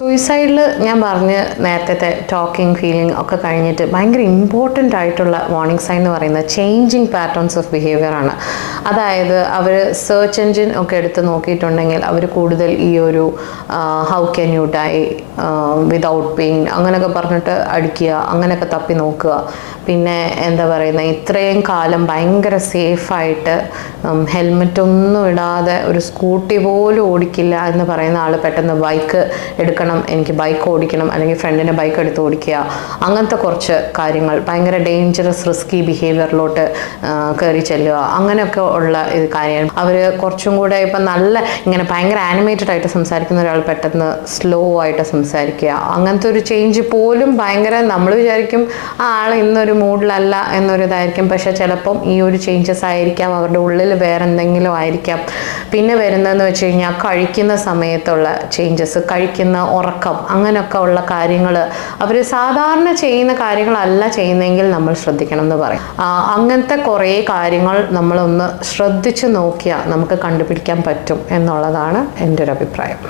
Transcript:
സൂയിസൈഡിൽ ഞാൻ പറഞ്ഞ് നേരത്തെ ടോക്കിംഗ് ഫീലിംഗ് ഒക്കെ കഴിഞ്ഞിട്ട് ഭയങ്കര ഇമ്പോർട്ടൻ്റ് ആയിട്ടുള്ള വാർണിംഗ് സൈൻ എന്ന് പറയുന്നത് ചേഞ്ചിങ് പാറ്റേൺസ് ഓഫ് ബിഹേവിയർ ആണ്. അതായത് അവർ സെർച്ച് എൻജിൻ ഒക്കെ എടുത്ത് നോക്കിയിട്ടുണ്ടെങ്കിൽ അവർ കൂടുതൽ ഈ ഒരു how can you dye without pain അങ്ങനെയൊക്കെ പറഞ്ഞിട്ട് അടിക്കുക, അങ്ങനെയൊക്കെ തപ്പി നോക്കുക. പിന്നെ എന്താ പറയുന്നത്, ഇത്രയും കാലം ഭയങ്കര സേഫായിട്ട് ഹെൽമെറ്റ് ഒന്നും ഇടാതെ ഒരു സ്കൂട്ടി പോലും ഓടിക്കില്ല എന്ന് പറയുന്ന ആൾ പെട്ടെന്ന് ബൈക്ക് എടുക്കണം, എനിക്ക് ബൈക്ക് ഓടിക്കണം, അല്ലെങ്കിൽ ഫ്രണ്ടിൻ്റെ ബൈക്ക് എടുത്ത് ഓടിക്കുക, അങ്ങനത്തെ കുറച്ച് കാര്യങ്ങൾ ഭയങ്കര ഡേഞ്ചറസ് റിസ്കി ബിഹേവിയറിലോട്ട് കയറി ചെല്ലുക, അങ്ങനെയൊക്കെ ഉള്ള ഇത് കാര്യമാണ്. അവർ കുറച്ചും കൂടെ ഇപ്പം നല്ല ഇങ്ങനെ ഭയങ്കര ആനിമേറ്റഡ് ആയിട്ട് സംസാരിക്കുന്ന ഒരാൾ പെട്ടെന്ന് സ്ലോ ആയിട്ട് സംസാരിക്കുക, അങ്ങനത്തെ ഒരു ചേഞ്ച് പോലും ഭയങ്കര നമ്മൾ വിചാരിക്കും ആ ആൾ ഇന്നൊരു മൂഡിലല്ല എന്നൊരിതായിരിക്കും. പക്ഷെ ചിലപ്പം ഈ ഒരു ചേഞ്ചസ് ആയിരിക്കാം, അവരുടെ ഉള്ളിൽ വേറെ എന്തെങ്കിലും ആയിരിക്കാം. പിന്നെ വരുന്നതെന്ന് വെച്ച് കഴിഞ്ഞാൽ കഴിക്കുന്ന സമയത്തുള്ള ചേഞ്ചസ്, കഴിക്കുന്ന ഉറക്കം, അങ്ങനെയൊക്കെ ഉള്ള കാര്യങ്ങൾ അവർ സാധാരണ ചെയ്യുന്ന കാര്യങ്ങളല്ല ചെയ്യുന്നതെങ്കിൽ നമ്മൾ ശ്രദ്ധിക്കണം എന്ന് പറയും. അങ്ങനത്തെ കുറേ കാര്യങ്ങൾ നമ്മളൊന്ന് ശ്രദ്ധിച്ച് നോക്കിയാൽ നമുക്ക് കണ്ടുപിടിക്കാൻ പറ്റും എന്നുള്ളതാണ് എൻ്റെ ഒരു അഭിപ്രായം.